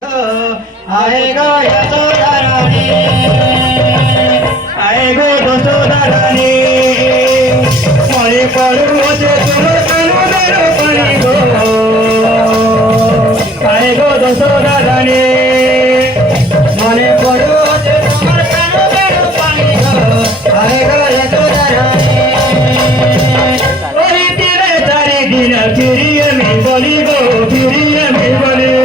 आए गो यशोदा रानी, आए गो यशोदा रानी, मरे पड़ू जे तुम कानूनेर पानी गो, आए गो यशोदा रानी, मरे पड़ू जे तुम कानूनेर पानी गो, आए गो यशोदा रानी। ओरी तीरे चारि दिन फिरिए में बोली गो, फिरिए में बोली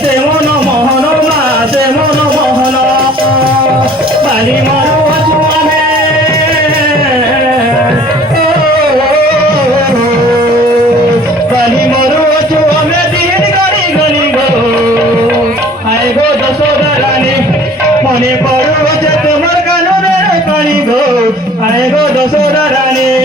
से मन मोहन से मन मोहन बाली मरु छुआमे बाली मरु छुआमे दिन गली गली गो आए गो यशोदा रानी मने पड़ू जे तुमर कानूनेर पानी गो आए गो यशोदा रानी।